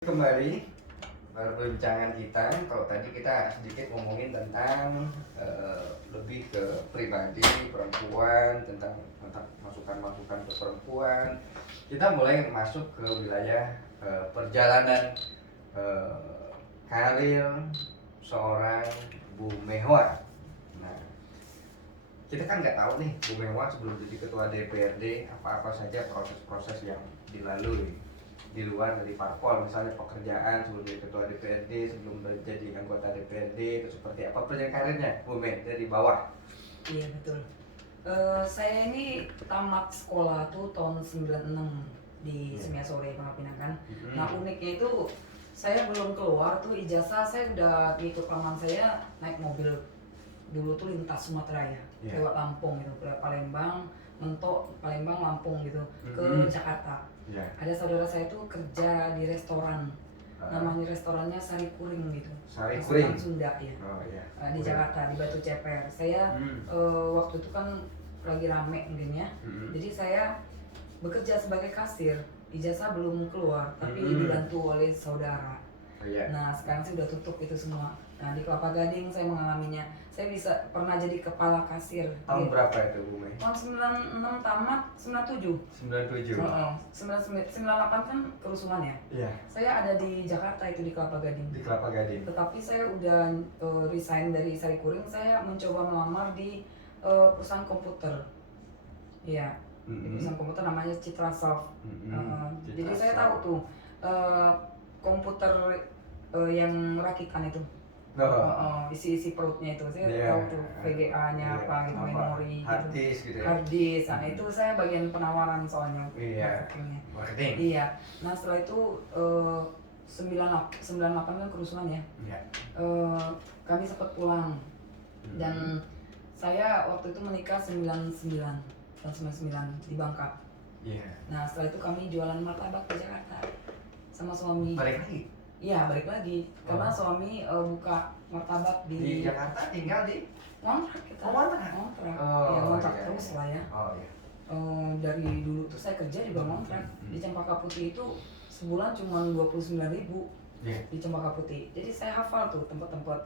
Kembali perbincangan kita. Kalau tadi kita sedikit ngomongin tentang lebih ke pribadi perempuan, tentang masukan-masukan ke perempuan. Kita mulai masuk ke wilayah perjalanan karir seorang Bu Mehwa. Nah, kita kan nggak tahu nih Bu Mehwa sebelum jadi ketua DPRD apa-apa saja proses-proses yang dilalui di luar dari parpol, misalnya pekerjaan sebelum jadi ketua DPRD, sebelum jadi anggota DPRD itu seperti apa perjalanan karirnya Bu Me dari bawah. Iya betul. Saya ini tamat sekolah tuh tahun 96 di Semia Sore, Pangkal Pinang kan. Nah uniknya itu saya belum keluar tuh ijazah, saya udah ngikut paman saya naik mobil dulu tuh lintas Sumatera ya, lewat Lampung gitu, lewat Palembang, Mentok, Palembang, Lampung gitu ke Jakarta. Ada saudara saya tuh kerja di restoran, namanya restorannya Sari Kuring gitu. Sari Kuring Sunda ya. Di Jakarta di Batu Ceper. Saya waktu itu kan lagi rame mungkin ya. Jadi saya bekerja sebagai kasir. Ijazah belum keluar, tapi dibantu oleh saudara. Nah sekarang sih udah tutup itu semua. Nah di Kelapa Gading saya mengalaminya. Saya pernah jadi kepala kasir. Tahun berapa itu Bu Me? Tahun 96 tamat, 97. 97. 98 kan kerusuhan ya. Iya. Saya ada di Jakarta itu di Kelapa Gading. Di Kelapa Gading. Tetapi saya udah resign dari Sari Kuring, saya mencoba melamar di perusahaan komputer. Iya. Perusahaan komputer namanya Citrasoft. Jadi saya tahu tuh komputer yang rakitan itu. Isi perutnya itu saya tahu tuh VGA-nya apa gitu, memori harddisk gitu ya. Harddisk. Nah itu saya bagian penawaran soalnya. Marketing. Iya. Nah setelah itu 98 kan kerusuhan ya. Kami sempat pulang dan saya waktu itu menikah 99 tahun 99 di Bangka. Nah setelah itu kami jualan martabak di Jakarta sama suami. Balik lagi? Iya balik lagi karena suami buka martabak di Jakarta, tinggal di ngontrak kita. Ngontrak? Ya ngontrak terus lah ya. Dari dulu tuh saya kerja juga ngontrak di Cempaka Putih itu sebulan cuma 29.000 di Cempaka Putih. Jadi saya hafal tuh tempat-tempat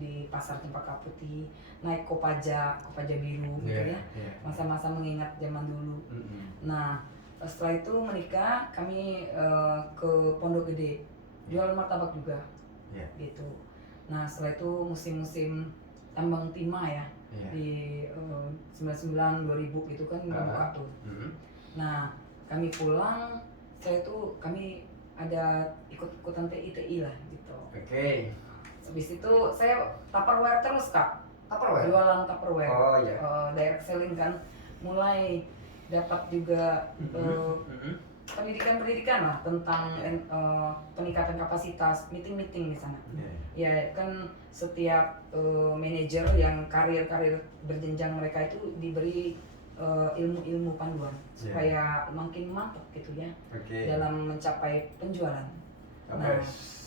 di pasar Cempaka Putih, naik Kopaja biru gitu ya. Masa-masa mengingat zaman dulu. Nah setelah itu menikah kami ke Pondok Gede. Jual martabak juga, gitu. Nah setelah itu musim-musim tambang timah ya, di 99 2000 gitu kan buka tuh. Nah kami pulang, kami ada ikut-ikutan TI lah gitu. Habis itu saya Tupperware terus Kak. Jualan Tupperware. Direct selling kan, mulai dapat juga pendidikan lah tentang peningkatan kapasitas, meeting di sana. Ya kan setiap manajer yang karir berjenjang mereka itu diberi ilmu panduan supaya makin mantap gitu ya dalam mencapai penjualan. Nah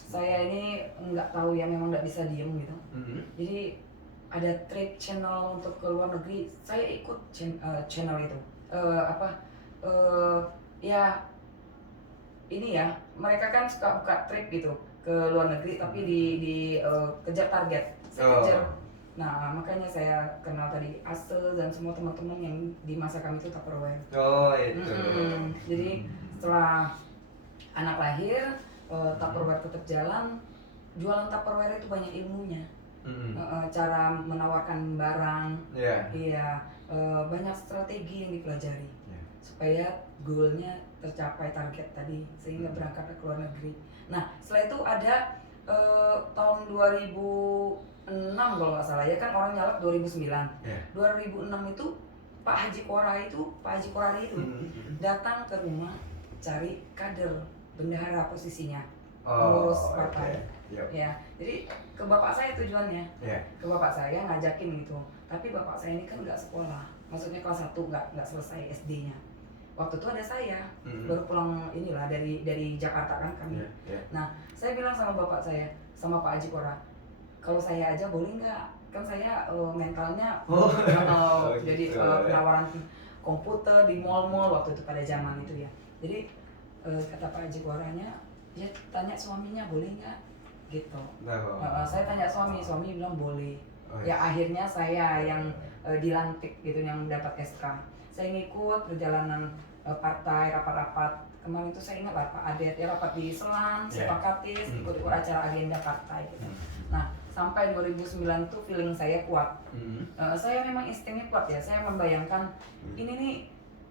saya ini nggak tahu ya, memang nggak bisa diem gitu. Jadi ada trade channel untuk ke luar negeri, saya ikut channel itu. Ya ini ya, mereka kan suka buka trip gitu ke luar negeri tapi di kejar target. Saya kejar. Nah makanya saya kenal tadi Ase dan semua teman-teman yang di masa kami itu Tupperware. Jadi setelah anak lahir, Tupperware tetap jalan. Jualan Tupperware itu banyak ilmunya. Cara menawarkan barang, banyak strategi yang dipelajari supaya goalnya tercapai, target tadi, sehingga berangkat ke luar negeri. Nah setelah itu ada tahun 2006 kalau nggak salah ya kan, orang nyalak 2009. 2006 itu Pak Haji Korari itu datang ke rumah cari kader bendahara posisinya, mengurus partai. Ya, jadi ke bapak saya tujuannya, ke bapak saya ngajakin gitu. Tapi bapak saya ini kan nggak sekolah, maksudnya kelas 1 nggak selesai SD-nya. Waktu itu ada saya baru pulang inilah dari Jakarta kan kami. Nah saya bilang sama bapak saya, sama Pak Haji Kora, kalau saya aja boleh nggak? Kan saya mentalnya jadi penawaran komputer di mall-mall waktu itu pada zaman itu ya. Jadi kata Pak Haji Koranya, dia tanya suaminya boleh nggak gitu. Nah, Saya tanya suami bilang boleh. oh, Ya akhirnya saya yang dilantik gitu, yang dapat SK. Saya ngikut perjalanan partai, rapat-rapat. Kemarin itu saya ingat lah Pak Adet ya, rapat di Selang, Sepakatis, ikut-ikut acara agenda partai gitu. Nah sampai 2009 tuh feeling saya kuat. Saya memang instingnya kuat ya, saya membayangkan ini nih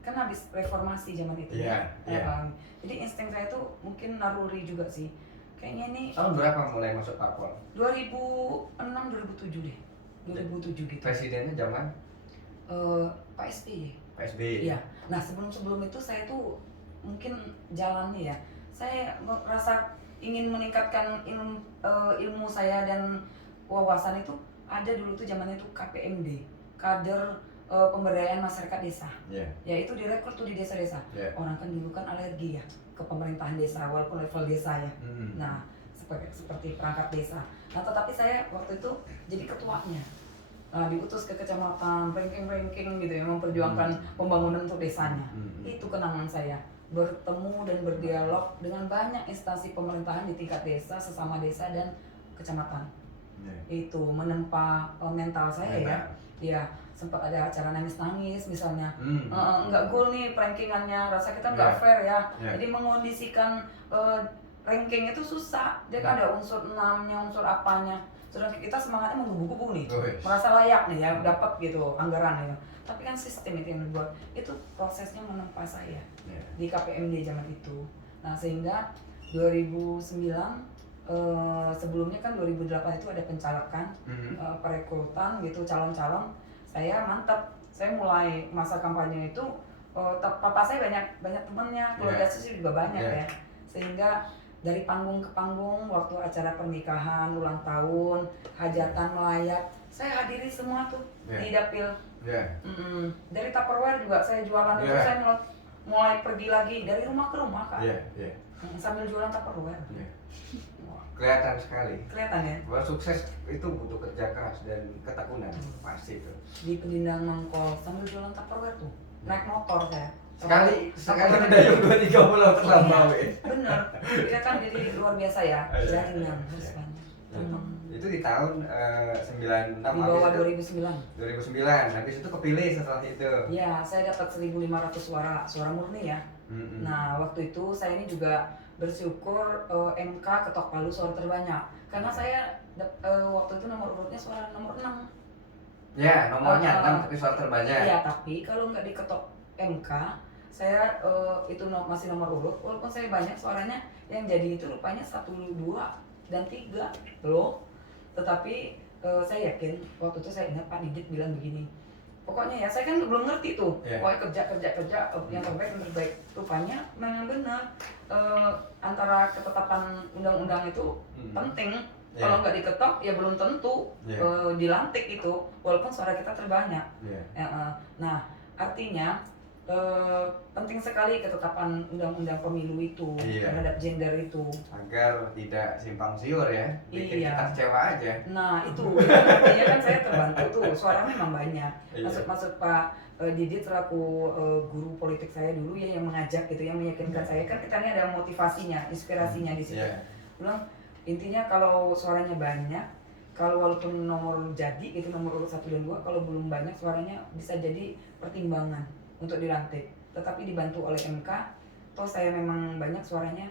kan habis reformasi zaman itu ya. Jadi insting saya tuh mungkin naruri juga sih. Kayaknya ini tahun berapa mulai masuk parpol? 2006 2007 deh. 2007 gitu. Presidennya zaman Pak SBY. Pak SBY. Iya. Nah, sebelum itu saya tuh mungkin jalannya ya. Saya merasa ingin meningkatkan ilmu saya dan wawasan itu ada dulu tuh zamannya tuh KPMD, kader pemberdayaan masyarakat desa. Ya itu direkrut tuh di desa-desa. Orang kan dulu kan alergi ya ke pemerintahan desa walaupun level desa ya. Nah, seperti perangkat desa. Nah, tetapi saya waktu itu jadi ketuanya. Diutus ke kecamatan, ranking gitu ya, memperjuangkan pembangunan untuk desanya. Itu kenangan saya, bertemu dan berdialog dengan banyak instansi pemerintahan di tingkat desa, sesama desa dan kecamatan. Itu menempa mental saya ya. Ya sempat ada acara nangis-nangis misalnya, nggak goal nih rankingannya, rasa kita nggak fair ya. Jadi mengondisikan ranking itu susah, dia kan ada unsur 6-nya, unsur apanya. Sedangkan kita semangatnya menggebu-gebu nih, merasa layak nih ya, dapat gitu anggaran ya. Tapi kan sistem itu yang dibuat, itu prosesnya menempa saya di KPMD zaman itu. Nah sehingga 2009 sebelumnya kan 2008 itu ada pencalekan, perekrutan gitu, calon-calon. Saya mantap, saya mulai masa kampanye itu, papa saya banyak temannya, keluarga saya juga banyak ya. Sehingga dari panggung ke panggung, waktu acara pernikahan, ulang tahun, hajatan, melayat, saya hadiri semua tuh di dapil. Dari Tupperware juga saya jualan itu, saya mulai pergi lagi dari rumah ke rumah kan, sambil jualan Tupperware. Kelihatan sekali. Kelihatan ya. Bahwa sukses itu butuh kerja keras dan ketekunan, pasti itu. Di Pedindang Mangkol sambil jualan Tupperware tuh, naik motor saya. Sekali mendayung 2-3 pulau terlampau ya. Bener, kita kan jadi luar biasa ya, jaringan harus banyak. Itu di tahun 96 di bawah 2009. 2009, habis itu kepilih setelah itu. Ya, saya dapat 1.500 suara murni ya. Nah, waktu itu saya ini juga bersyukur MK ketok palu suara terbanyak. Karena saya waktu itu nomor urutnya suara nomor 6. Ya, nomornya 6 tapi suara terbanyak. Iya, tapi kalau nggak diketok MK, saya itu masih nomor urut, walaupun saya banyak suaranya, yang jadi itu rupanya 1, 2, dan 3 loh. Tetapi saya yakin, waktu itu saya ingat Pak Didit bilang begini, pokoknya ya, saya kan belum ngerti tuh, pokoknya kerja, yang terbaik. Rupanya memang benar, antara ketetapan undang-undang itu penting. Kalau nggak diketok, ya belum tentu dilantik itu, walaupun suara kita terbanyak. Nah, artinya penting sekali ketetapan undang-undang pemilu itu terhadap gender itu, agar tidak simpang siur ya, bikin kita kecewa aja. Nah itu artinya kan saya terbantu tuh, suara memang banyak. Maksud Pak Didit selaku guru politik saya dulu ya, yang mengajak gitu, yang meyakinkan saya, kan kita ini ada motivasinya, inspirasinya di situ. Bilang intinya kalau suaranya banyak, kalau walaupun nomor jadi itu nomor urut 1 dan 2, kalau belum banyak suaranya bisa jadi pertimbangan untuk dilantik, tetapi dibantu oleh MK. Toh saya memang banyak suaranya,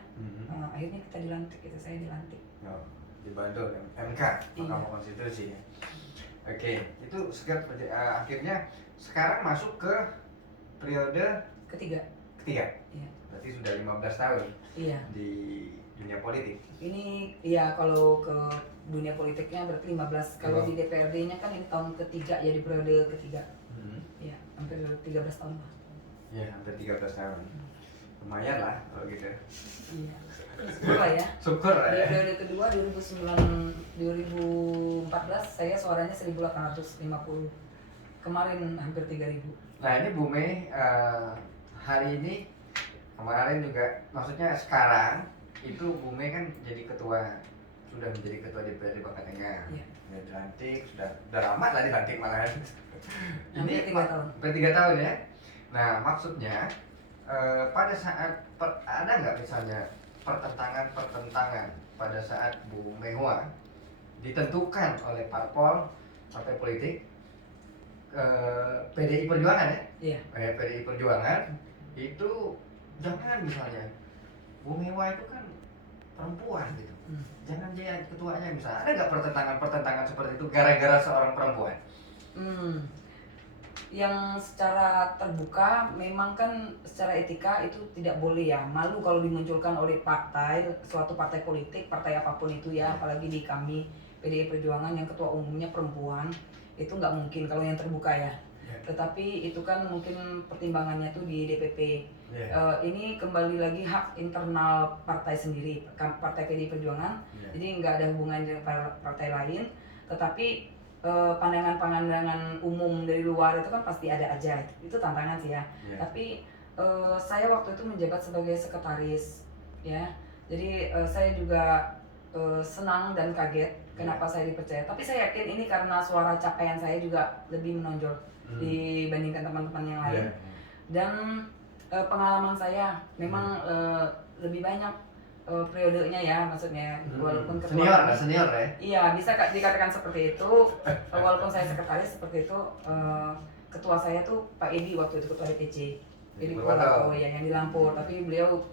akhirnya kita dilantik, saya dilantik. Dibantu MK, Mahkamah Konstitusi. Oke, itu akhirnya sekarang masuk ke periode ketiga. Iya. Berarti sudah 15 tahun di dunia politik. Ini ya kalau ke dunia politiknya berarti 15. Kalau di DPRD-nya kan ini tahun ketiga ya, di periode ketiga. Ya, hampir 13 tahun lah. Ya, hampir 13 tahun. Lumayan lah kalau gitu. Iya. Syukur lah ya. Syukur lah ya. Di periode kedua 2014 saya suaranya 1.850. Kemarin hampir 3.000. Nah, ini Bu Mei hari ini, kemarin juga, maksudnya sekarang itu Bu Mei kan jadi sudah menjadi ketua DPRD Bangka Tengah. Ya, dilantik, sudah lama lah dilantik malahan. Ini 3 tahun ya. Nah, maksudnya pada saat ada nggak misalnya pertentangan pada saat Bu Mehwa ditentukan oleh partai politik, PDI Perjuangan ya. Iya. PDI Perjuangan itu jangan misalnya Bu Mehwa itu kan perempuan gitu. Jangan dia ketuanya misalnya. Ada nggak pertentangan seperti itu gara-gara seorang perempuan? Yang secara terbuka memang kan secara etika itu tidak boleh ya, malu kalau dimunculkan oleh suatu partai politik, partai apapun itu ya, apalagi di kami PDI Perjuangan yang ketua umumnya perempuan, itu nggak mungkin kalau yang terbuka ya. Tetapi itu kan mungkin pertimbangannya tuh di DPP. Ini kembali lagi hak internal partai sendiri, partai PDI Perjuangan. Jadi nggak ada hubungan dengan partai lain. Tetapi pandangan-pandangan umum dari luar itu kan pasti ada aja. Itu tantangan sih ya. Tapi saya waktu itu menjabat sebagai sekretaris, ya. Jadi saya juga senang dan kaget kenapa saya dipercaya. Tapi saya yakin ini karena suara capaian saya juga lebih menonjol dibandingkan teman-teman yang lain. Dan pengalaman saya memang lebih banyak periodenya ya, maksudnya walaupun ketua senior ya. Iya, bisa dikatakan seperti itu. Walaupun saya sekretaris seperti itu, ketua saya tuh Pak Edi waktu itu ketua DPC. Edi Purwanto ya, yang di Lampur. Tapi beliau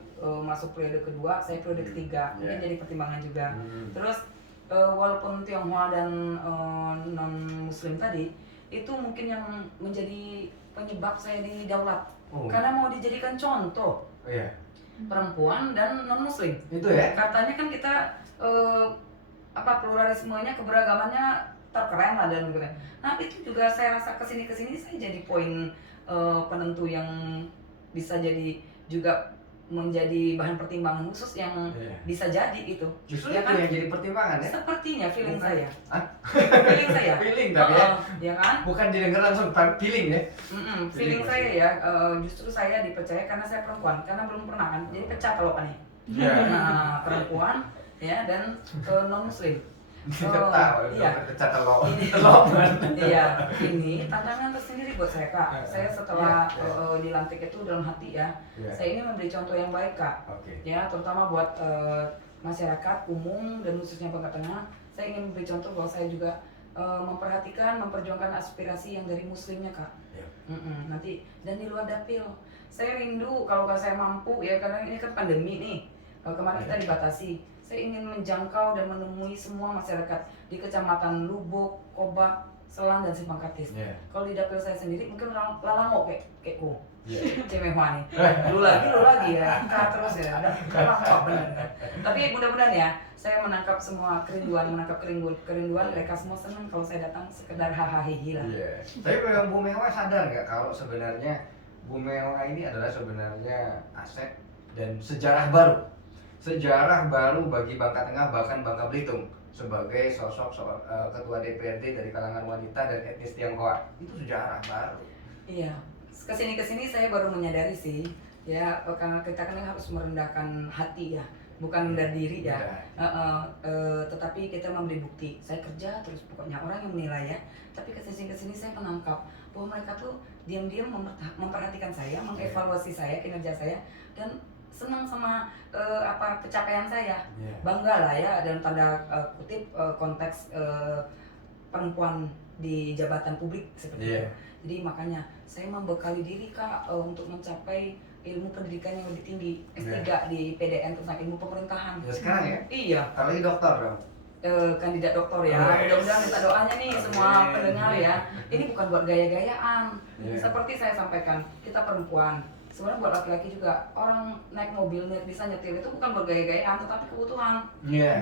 masuk periode kedua, saya periode ketiga. Mungkin jadi pertimbangan juga. Terus walaupun Tionghoa dan non Muslim tadi itu mungkin yang menjadi penyebab saya didaulat. Karena mau dijadikan contoh. Perempuan dan non muslim itu ya, katanya kan kita pluralismenya, keberagamannya terkeren lah dan gitu. Nah itu juga saya rasa kesini saya jadi poin penentu yang bisa jadi juga menjadi bahan pertimbangan khusus yang bisa jadi itu. Justru ya itu kan? yang jadi pertimbangan ya. Sepertinya feeling Bukan. saya. Feeling saya. Feeling tapi ya kan? Bukan didengar langsung, feeling ya. Feeling saya ya, justru saya dipercaya karena saya perempuan, karena belum pernah kan, jadi pecah kalau kan ya. Nah, perempuan ya dan non muslim. Pecah telok. Iya, ini tantangan tersendiri buat saya Kak. Saya setelah dilantik itu dalam hati ya, saya ini memberi contoh yang baik Kak. Ya, terutama buat masyarakat umum dan khususnya Bangka Tengah. Saya ingin memberi contoh bahwa saya juga memperhatikan, memperjuangkan aspirasi yang dari muslimnya Kak. Nanti dan di luar dapil. Saya rindu kalau saya mampu ya, karena ini kan pandemi nih. Kemarin kita dibatasi. Saya ingin menjangkau dan menemui semua masyarakat di Kecamatan Lubuk, Kobak, Selang dan Simpang Katis. Kalau di dapil saya sendiri mungkin orang Lalango kayak ku. Cemehwa nih. Lu lagi ya. Terus ya. Lalango benar. Tapi mudah-mudahan ya, saya menangkap semua kerinduan mereka semua senang kalau saya datang sekedar hahaha lah. Tapi memang Bu Mehwa sadar nggak kalau sebenarnya Bu Mehwa ini adalah sebenarnya aset dan sejarah baru bagi Bangka Tengah, bahkan Bangka Belitung, sebagai sosok ketua DPRD dari kalangan wanita dan etnis Tionghoa. Itu sejarah baru. Iya, kesini saya baru menyadari sih, ya karena kita kan harus merendahkan hati ya, bukan rendah diri ya. Tetapi kita memberi bukti. Saya kerja terus, pokoknya orang yang menilai ya. Tapi kesini saya menangkap bahwa mereka tuh diam-diam memperhatikan saya, mengevaluasi saya, kinerja saya, dan senang sama pencapaian saya. Bangga lah ya, dalam tanda kutip konteks perempuan di jabatan publik seperti itu. Jadi makanya saya membekali diri Kak untuk mencapai ilmu pendidikan yang lebih tinggi, S3 di PDN tentang ilmu pemerintahan. Ya sekarang ya? Iya. Kalau lagi dokter dong? Kandidat dokter ya. Mudah-mudahan minta doanya nih semua pendengar ya. Ini bukan buat gaya-gayaan. Seperti saya sampaikan, kita perempuan. Sebenarnya buat laki-laki juga, orang naik mobil bisa nyetir itu bukan buat gaya-gayaan, tetapi kebutuhan.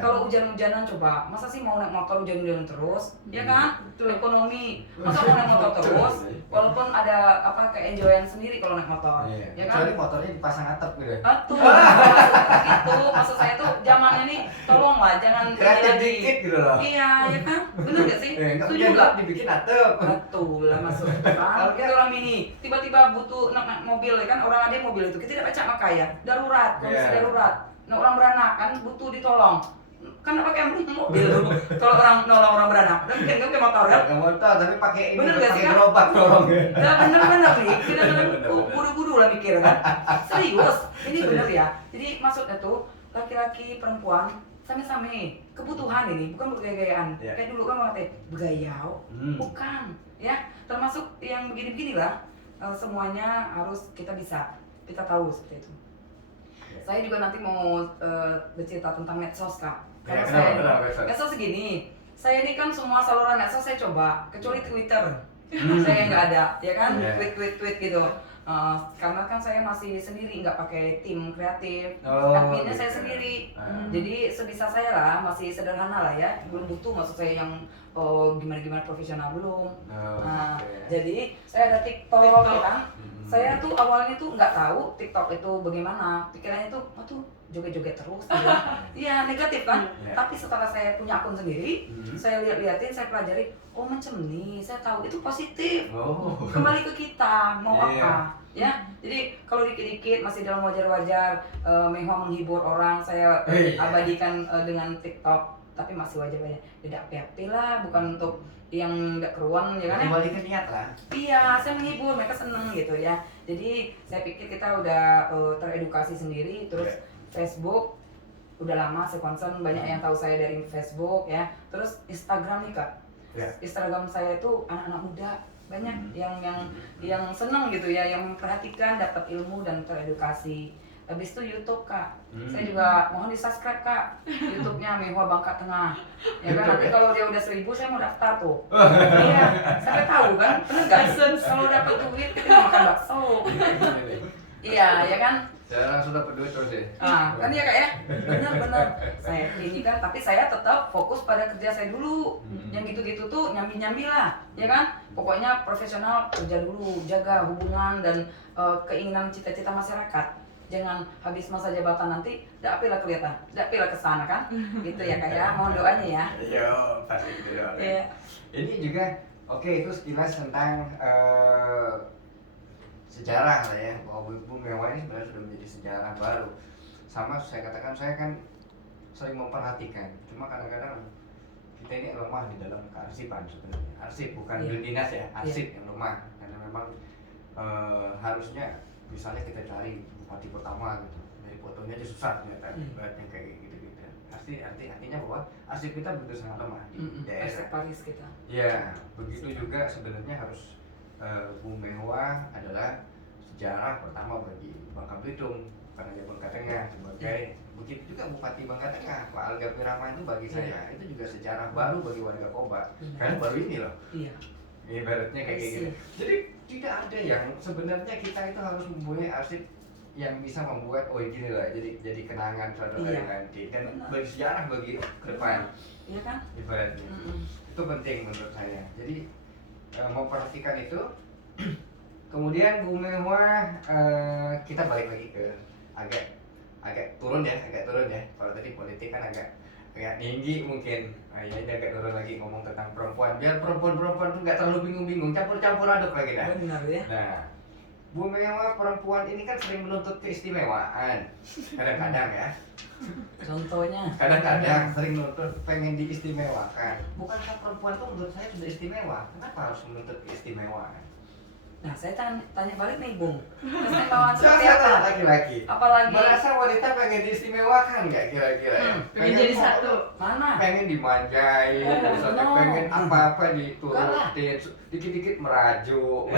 Kalau hujan-hujanan coba, masa sih mau naik motor hujan-hujanan terus? Ya kan? Ekonomi. Masa mau naik motor terus? Walaupun ada ke-enjoyan sendiri kalau naik motor. Ya kan? Kecuali motornya dipasang atap gitu. Betul. Gitu. Maksud saya tuh zamannya nih, tolonglah jangan kreatif dikit gitu loh. Iya, ya kan? Bener gak sih? Setuju nggak? Dibikin atap. Betul lah, maksudnya kan. Kalau kita orang mini, tiba-tiba butuh naik mobil ya kan, orang ada mobil itu, kita tidak pecah maka ya, darurat, kondisi darurat. Nah orang beranak kan butuh ditolong, kan nggak pakai mobil kalau nolong orang beranak, dan mungkin nggak pakai motor kan? Pakai motor, tapi pakai ini, pakai kan? gerobak nolongnya. Nah bener nih, kita buru-buru lah mikir kan, serius, ini bener ya. Jadi maksudnya tuh laki-laki perempuan same-same kebutuhan ini, bukan bergaya-gayaan. Iya. Kayak dulu kan orang kata bergayau, bukan ya, termasuk yang begini-begini lah. Semuanya harus kita tahu seperti itu. Iya. Saya juga nanti mau bercerita tentang medsos, Kak. Ya, Karena kenapa medsos? medsos segini, saya ini kan semua saluran medsos saya coba, kecuali Twitter. Saya nggak ada, ya kan, Yeah. tweet gitu. Karena kan saya masih sendiri, nggak pakai tim kreatif, Oh, adminnya gitu. saya sendiri. Jadi sebisa saya lah, masih sederhana lah ya, belum butuh maksud saya yang gimana-gimana profesional belum. Oke. Jadi saya ada TikTok. Ya kan. Saya tuh awalnya tuh nggak tahu TikTok itu bagaimana, pikirannya tuh, tuh joget-joget terus, gitu. Iya negatif kan. Yeah. Tapi setelah saya punya akun sendiri, saya lihat-lihatin, saya pelajari, oh macam nih, saya tahu itu positif. Oh. Kembali ke kita mau Iya. apa, ya. Jadi kalau dikit-dikit masih dalam wajar-wajar, Mehwa menghibur orang, saya Iya. abadikan dengan TikTok, tapi masih wajar-wajar. Tidak PHP lah, bukan untuk yang nggak keruan, ya kan? Ya? Kembali ke niat lah. Iya, saya menghibur, mereka seneng gitu ya. Jadi saya pikir kita udah teredukasi sendiri, terus Facebook udah lama saya concern, banyak yang tahu saya dari Facebook ya. Terus Instagram nih Kak, Instagram saya itu anak-anak muda banyak yang seneng gitu ya, yang memperhatikan, dapat ilmu dan teredukasi. Habis itu YouTube Kak, saya juga mohon di subscribe Kak, YouTube-nya Mehwa Bangka Tengah. Ya kan, nanti kalau dia udah 1000 saya mau daftar tuh. Iya, sampai tahu kan, bener gak? Kalau dapat duit kita makan bakso. Iya, ya kan? Saya langsung dapat duit terus ya. Kan ya Kak ya, bener. Saya ini kan, tapi saya tetap fokus pada kerja saya dulu. Yang gitu-gitu tuh nyambi-nyambi lah, ya kan? Pokoknya profesional, kerja dulu, jaga hubungan dan keinginan cita-cita masyarakat. Jangan habis masa jabatan nanti, dakpilah kelihatan, dakpilah kesana kan? Gitu ya Kak ya, mohon doanya ya. Yo, pasti gitu doang. Iya. Ini juga, oke, itu sekilas tentang sejarah lah ya, bahwa Bu Mehwa ini sebenarnya sudah menjadi sejarah baru. Sama saya katakan, saya kan sering memperhatikan, cuma kadang-kadang kita ini lemah di dalam kearsipan sebenarnya. Arsip bukan dinas ya, arsip yang lemah, karena memang harusnya misalnya kita cari bupati pertama gitu, dari fotonya aja susah ternyata, yang kayak gitu-gitu. Artinya bahwa arsip kita begitu sangat lemah di daerah. Arsip Paris kita. Ya, begitu juga sebenarnya harus Bu Mehwa adalah sejarah pertama bagi Bangka Belitung, karena dia Bangka Tengah sebagai begitu juga Bupati Bangka Tengah, Pak Alga Pirama itu bagi saya itu juga sejarah baru bagi warga Koba, karena baru ini loh. Iya. Ibaratnya kayak gitu. Jadi tidak ada yang sebenarnya kita itu harus mempunyai arsip yang bisa membuat gini lah, jadi kenangan terhadap hari nanti dan bagi sejarah bagi ke depan. Iya kan? Ibaratnya. Itu penting menurut saya. Jadi memperhatikan itu. Kemudian Bu Mehwa, kita balik lagi ke agak turun ya. Kalau tadi politik kan agak tinggi mungkin. Ini agak turun lagi ngomong tentang perempuan. Biar perempuan tuh nggak terlalu bingung-bingung, campur aduk lagi dah. Benar ya. Nah, Bu Mehwa perempuan ini kan sering menuntut keistimewaan. Kadang-kadang ya. Contohnya. Kadang-kadang sering menuntut pengen diistimewakan. Bukankah perempuan tuh menurut saya sudah istimewa? Kenapa harus menuntut keistimewaan? Nah, saya tanya balik nih, Bung. Keistimewaan seperti Saya apa? laki-laki. Apalagi Merasa wanita pengen diistimewakan nggak kira-kira ya? Pengen jadi satu. mana? Pengen dimanjain, misalnya No. pengen apa-apa Enggak lah. diturutin, dikit-dikit merajuk.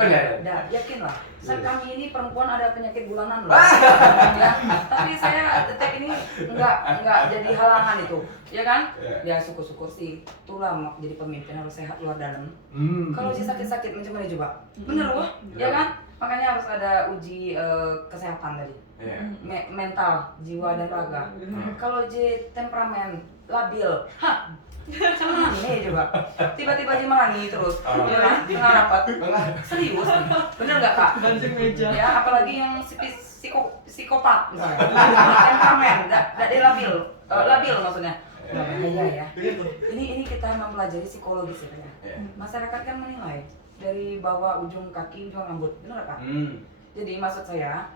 Ada, yakin lah. Kami ini perempuan ada penyakit bulanan loh. Ya, tapi saya detek ini enggak jadi halangan itu, ya kan? Ya syukur-syukur sih. Itulah jadi pemimpin harus sehat luar dalam. Kalau si sakit-sakit macam mana coba? Bener loh, ya kan? Makanya harus ada uji kesehatan tadi. Mental, jiwa dan raga. Kalau J temperamen labil, cuman nih coba tiba-tiba aja merangi terus, ya kan? Tengah rapat, serius, bener nggak Kak? Banting meja. Ya apalagi yang psikopat misalnya, temperamen, nggak dia labil maksudnya. Bahaya ya. Ini kita mempelajari psikologis ya. Masyarakat kan menilai dari bawah ujung kaki ujung rambut, bener nggak Kak? Jadi maksud saya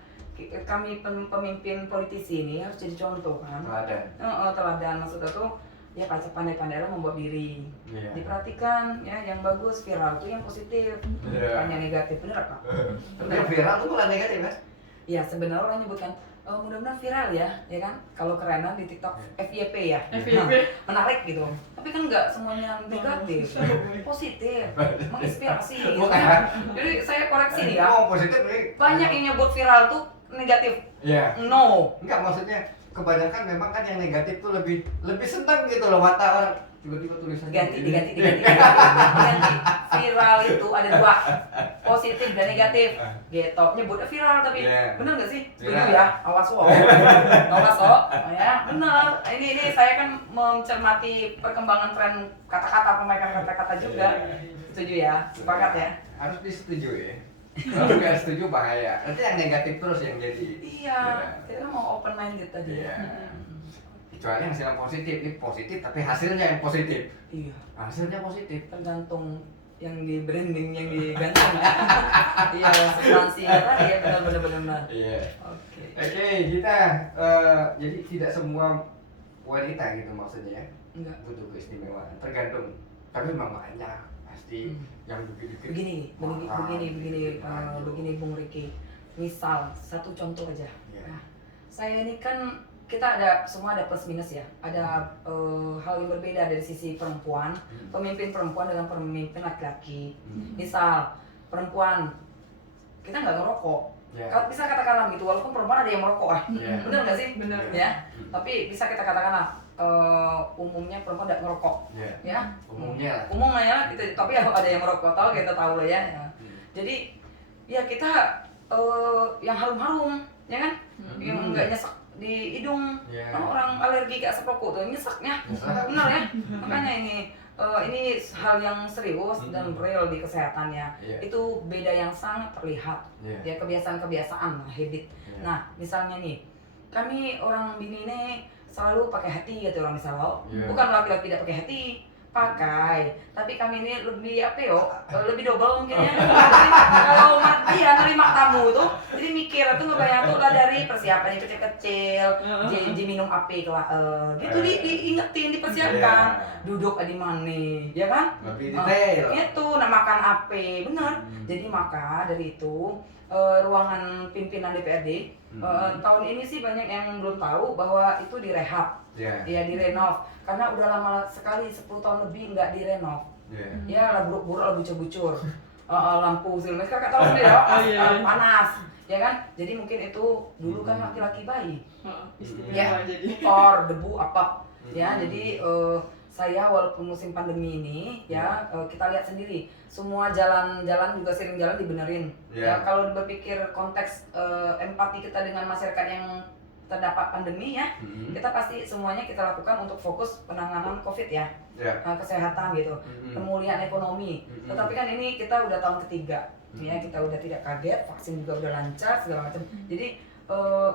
kami pemimpin politisi ini harus jadi contoh kan. Teladan maksudnya tuh ya pandai-pandailah membuat diri. Diperhatikan ya yang bagus, viral itu yang positif, bukan yang negatif, bener Kak? Yang viral tuh malah negatif kan? Ya sebenarnya orang nyebutkan mudah-mudahan viral ya kan? Kalau kerenan di TikTok FYP ya, FYP. menarik gitu. Tapi kan nggak semuanya negatif, positif, menginspirasi. Gitu. Bukan. Jadi saya koreksi nih ya, Oh, positif nih. banyak yang nyebut viral tuh negatif. Iya. No. Enggak, maksudnya kebanyakan memang kan yang negatif tuh lebih senang gitu loh mata orang tiba-tiba tulisan Diganti. gini. Viral itu ada dua, positif dan negatif. Gitu. Nyebutnya viral tapi bener nggak sih? Setuju Viral. ya. Awas wo. Awas wo. Ya bener. Ini saya kan mencermati perkembangan tren kata-kata, pemakaian kata-kata juga. Setuju ya. Sepakat ya. Harus disetujui ya. Kalau nggak setuju bahaya. Nanti yang negatif terus yang jadi. Iya. Kita mau open minded tadi. Iya. Kecuali yang hasilnya positif, ini positif tapi hasilnya yang positif. Iya. Hasilnya positif. Tergantung yang di branding, yang digantung ya. Iya, substansinya tadi ya benar. Iya. Oke. Oke, kita jadi tidak semua wanita gitu maksudnya ya Enggak. butuh keistimewaan. Tergantung. Tapi memang banyak pasti yang dikit-dikit. Begini Bung Riki. Misal satu contoh aja. Iya. Nah, saya ini kan kita semua ada plus minus ya. Ada hal yang berbeda dari sisi perempuan, pemimpin perempuan dengan pemimpin laki-laki. Misal perempuan kita nggak ngerokok. Ya. Kalau bisa katakanlah gitu, walaupun perempuan ada yang merokok Ya. bener nggak sih? Bener. Ya. Tapi bisa kita katakanlah umumnya perempuan tidak ngerokok. Ya. Ya. Umumnya lah. Umumnya ya, kita, tapi ada yang merokok, kita tahu lah ya. Jadi ya kita yang harum-harum, ya kan? Yang nggak nyesek di hidung. Ya. Kan orang alergi ke asap rokok tuh nyeseknya, Nyesek. benar ya. Makanya ini hal yang serius dan real di kesehatannya. Ya. Itu beda yang sangat terlihat. Ya. Ya kebiasaan-kebiasaan, habit. Ya. Nah, misalnya nih, kami orang Bini ini selalu pakai hati gitu orang misalnya. Ya. Bukan laki-laki tidak pakai hati, pakai. Tapi kami ini lebih lebih double mungkin ya. Jadi, kalau dia nerima tamu tuh, jadi mikir tuh ngebayang tuh lah dari persiapannya kecil-kecil, jadi minum api gitu diingetin, dipersiapkan. Duduk di mana, ya kan? Lebih detail. Itu makan api, benar. Jadi maka dari itu ruangan pimpinan DPRD tahun ini sih banyak yang belum tahu bahwa itu direhab, Ya. ya direnov karena udah lama sekali 10 tahun lebih nggak direnov. Ya. Ya lah buruk-buruk lah bucur-bucur, lampu segala macam kakak tahu sendiri ya, panas, ya kan? Jadi mungkin itu dulu kan laki-laki bayi, Istimewa jadi. kotor, debu apa, ya jadi saya walaupun musim pandemi ini ya kita lihat sendiri semua jalan-jalan juga sering jalan dibenerin. Ya kalau berpikir konteks empati kita dengan masyarakat yang terdapat pandemi ya, kita pasti semuanya kita lakukan untuk fokus penanganan COVID ya, kesehatan gitu, pemulihan ekonomi. Tetapi kan ini kita udah tahun ketiga, ya kita udah tidak kaget, vaksin juga udah lancar segala macam. Jadi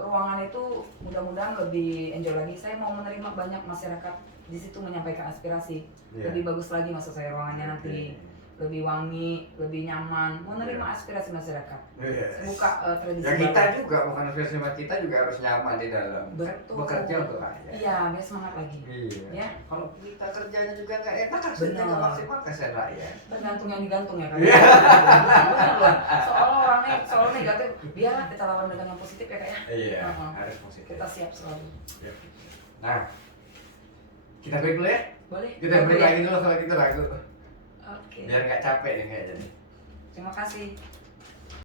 ruangan itu mudah-mudahan lebih enjoy lagi. Saya mau menerima banyak masyarakat di situ menyampaikan aspirasi. Lebih bagus lagi maksud saya ruangannya nanti lebih wangi, lebih nyaman, menerima aspirasi masyarakat. Buka tradisi Ya kita baru. juga bukan versi kita juga harus nyaman di dalam. Betul. Bekerja untuk rakyat. Iya, biar semangat lagi. Iya. Ya. Kalau kita kerjanya juga nggak enak, hasilnya nggak maksimal kasihan rakyat. Tergantung yang digantung ya kan. Iya. Benar loh. Soal negatif, biarlah kita lawan dengan yang positif ya kak ya. Iya. Harus positif. Kita siap selalu. Nah, kita break dulu ya. Boleh. Kita break lagi dulu kalau gitu lagu. Oke. Biar nggak capek nih kayaknya. Terima kasih.